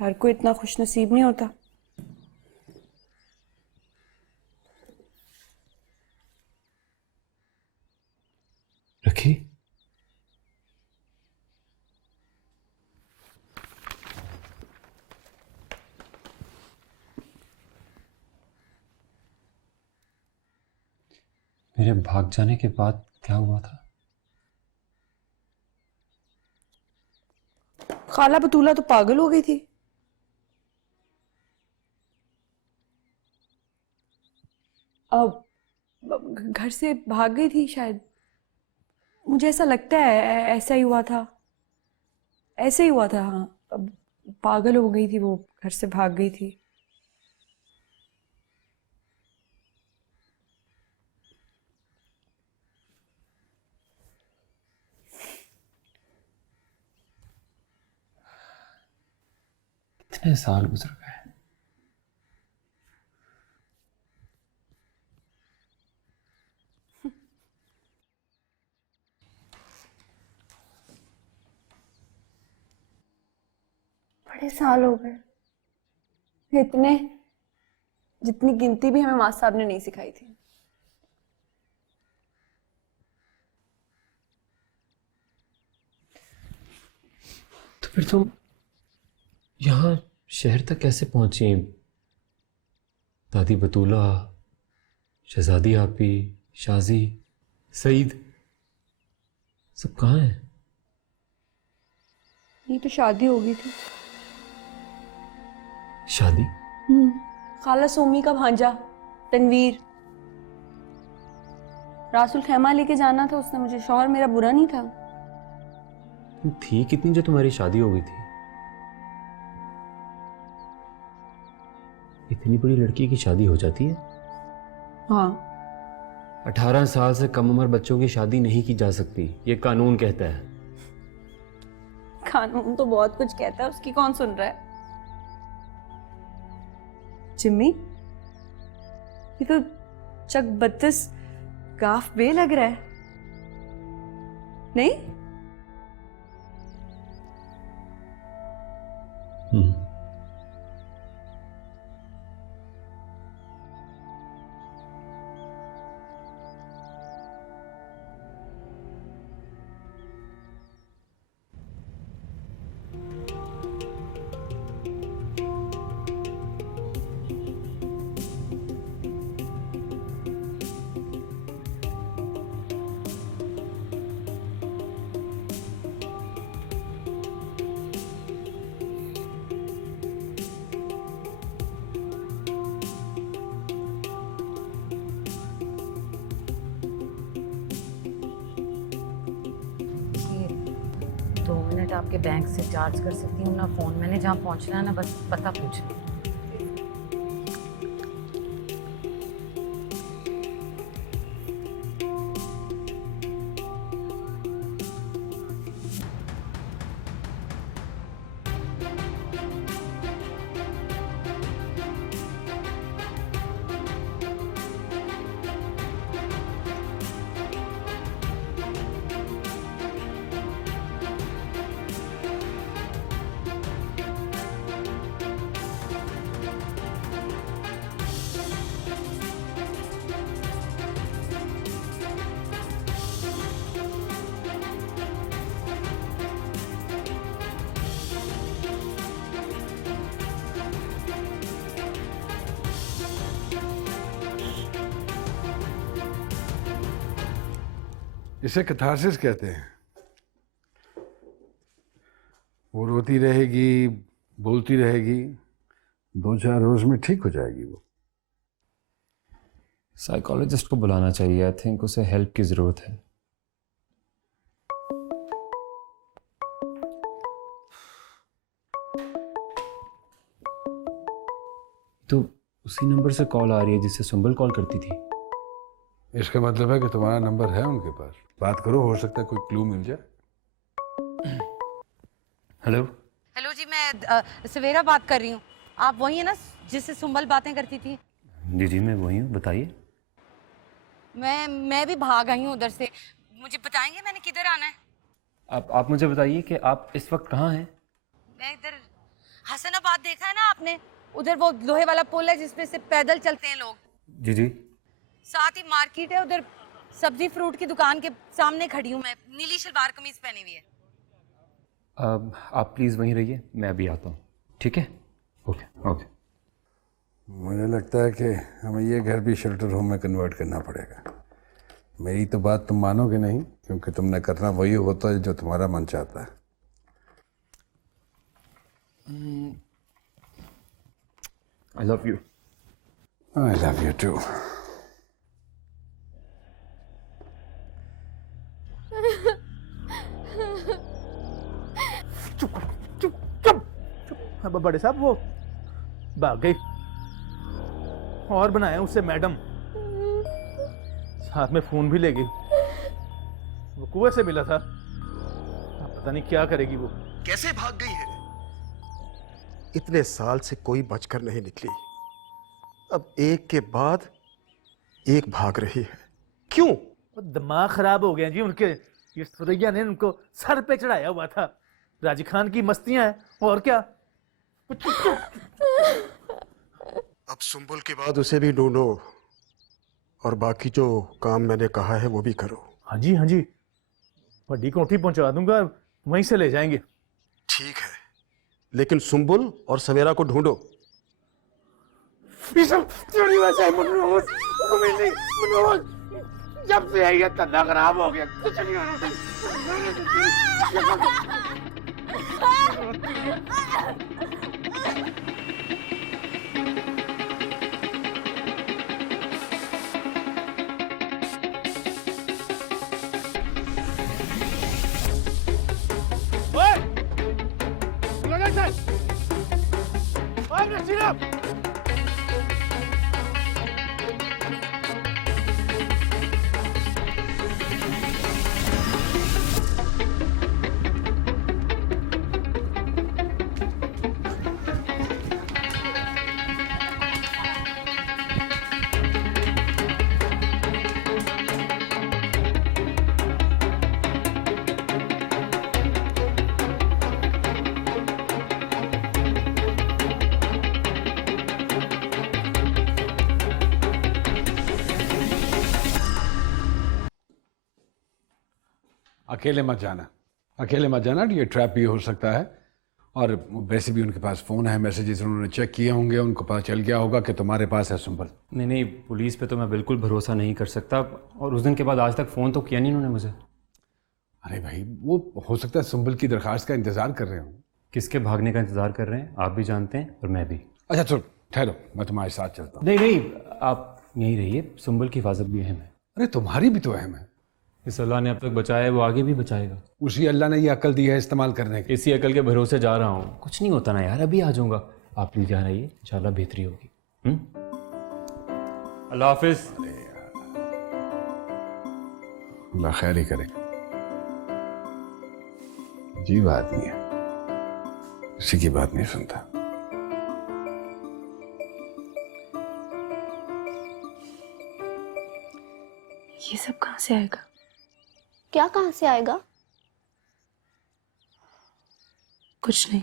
हर कोई इतना खुश नसीब नहीं होता। रखी, मेरे भाग जाने के बाद क्या हुआ था? खाला बतूला तो पागल हो गई थी। अब घर से भाग गई थी शायद, मुझे ऐसा लगता है। ऐसा ही हुआ था, ऐसे ही हुआ था। हाँ, अब पागल हो गई थी वो, घर से भाग गई थी। इतने साल गुजर गए। बड़े साल हो गए, इतने जितनी गिनती भी हमें मास्टर साहब ने नहीं सिखाई थी। तो फिर तुम यहाँ शहर तक कैसे पहुंची? दादी बतूला, शहजादी आपी, शाजी, सईद, सब कहाँ हैं? ये तो शादी हो गई थी। शादी? खाला सोमी का भांजा तनवीर, रासुल खैमा लेके जाना था उसने मुझे। शौहर मेरा बुरा नहीं था। तुम थी कितनी जो तुम्हारी शादी हो गई थी? इतनी बड़ी लड़की की शादी हो जाती है? हाँ, 18 साल से कम उम्र बच्चों की शादी नहीं की जा सकती, ये कानून कहता है। कानून तो बहुत कुछ कहता है, उसकी कौन सुन रहा है। जिम्मी, ये तो चक 32 गाफ बे लग रहा है, नहीं? ये 2 मिनट आपके बैंक से चार्ज कर सकती हूँ ना फ़ोन? मैंने जहाँ पहुँचना है ना, बस पता पूछना। इसे कैथारसिस कहते हैं। वो रोती रहेगी, बोलती रहेगी, 2-4 रोज में ठीक हो जाएगी वो। साइकोलॉजिस्ट को बुलाना चाहिए, आई थिंक उसे हेल्प की जरूरत है। तो उसी नंबर से कॉल आ रही है जिससे सुंबल कॉल करती थी। इसका मतलब है कि तुम्हारा नंबर है उनके पास। बात करो, हो सकता है कोई क्लू मिल जाए। हेलो। हेलो जी, मैं सवेरा बात कर रही हूँ। आप वही है ना जिससे सुंबल बातें करती थी? जी जी, मैं वही हूँ, बताइए। मैं भी भाग आई हूँ उधर से। मुझे बताएंगे मैंने किधर आना है? आप मुझे बताइए कि आप इस वक्त कहाँ हैं? मैं इधर हसनाबाद देखा है ना आपने? उधर वो लोहे वाला पुल है जिसपे से पैदल चलते हैं लोग। जी जी। साथ ही मार्केट है, उधर सब्जी फ्रूट की दुकान के सामने खड़ी हूँ मैं, नीली शलवार कमीज पहनी हुई है। आप प्लीज़ वहीं रहिए, मैं अभी आता हूँ, ठीक है? Okay okay. मुझे लगता है कि हमें ये घर भी शेल्टर होम में कन्वर्ट करना पड़ेगा। मेरी तो बात तुम मानोगे नहीं, क्योंकि तुमने करना वही होता है जो तुम्हारा मन चाहता है। I love you. I love you too. अब बड़े साहब वो भाग गई और बनाया उससे मैडम, साथ में फोन भी ले गई। वो कुएं से मिला था, अब पता नहीं क्या करेगी वो। कैसे भाग गई है? इतने साल से कोई बचकर नहीं निकली, अब एक के बाद एक भाग रही है। क्यों? वो दिमाग खराब हो गया जी उनके। ये सुरैया ने उनको सर पे चढ़ाया हुआ था। राजी खान की मस्तियां हैं और क्या। अब सुंबुल के बाद उसे भी ढूंढो और बाकी जो काम मैंने कहा है वो भी करो। हाँ जी हाँ जी, बड़ी कोठी पहुंचा दूंगा, वहीं से ले जाएंगे। ठीक है, लेकिन सुंबुल और सवेरा को ढूंढो। जब से ये धंधा खराब हो गया कुछ नहीं होना। अकेले मत जाना, अकेले मत जाना। ये ट्रैप भी हो सकता है, और वैसे भी उनके पास फ़ोन है, मैसेजेस उन्होंने चेक किए होंगे, उनको पता चल गया होगा कि तुम्हारे पास है सुंबल। नहीं नहीं, पुलिस पे तो मैं बिल्कुल भरोसा नहीं कर सकता, और उस दिन के बाद आज तक फ़ोन तो किया नहीं उन्होंने मुझे। अरे भाई, वो हो सकता है सुंबल की दरखास्त का इंतज़ार कर रहे हो। किसके भागने का इंतज़ार कर रहे हैं आप भी जानते हैं और मैं भी। अच्छा चलो ठहरो, मैं तुम्हारे साथ चलता हूँ। नहीं नहीं, आप यहीं रहिए, सुंबल की हिफाजत भी अहम है। अरे तुम्हारी भी तो अहम है। इस अल्लाह ने अब तक बचाया है, वो आगे भी बचाएगा। उसी अल्लाह ने ये अक्ल दी है इस्तेमाल करने की। इसी अकल के भरोसे जा रहा हूँ। कुछ नहीं होता ना यार, अभी आ जाऊँगा। आप प्लीज़ यहाँ रहिए, इंशाल्लाह बेहतरी होगी। अल्लाह हाफिज़। अल्लाह खैर ही करे। अजीब आदमी है, किसी की बात नहीं सुनता। ये सब कहाँ से आएगा? क्या कहाँ से आएगा? कुछ नहीं।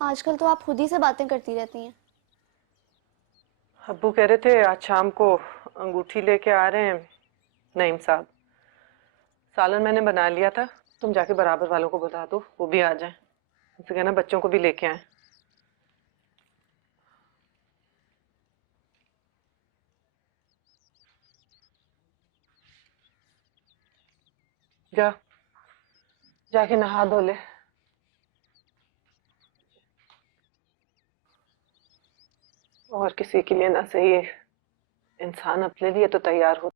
आजकल तो आप खुद ही से बातें करती रहती हैं। अब्बू कह रहे थे आज शाम को अंगूठी लेके आ रहे हैं नईम साहब। सालन मैंने बना लिया था, तुम जाके बराबर वालों को बता दो, वो भी आ जाएं। उनसे कहना बच्चों को भी लेके आए। जा जाके नहा धो ले। और किसी के लिए ना सही, इंसान अपने लिए तो तैयार हो।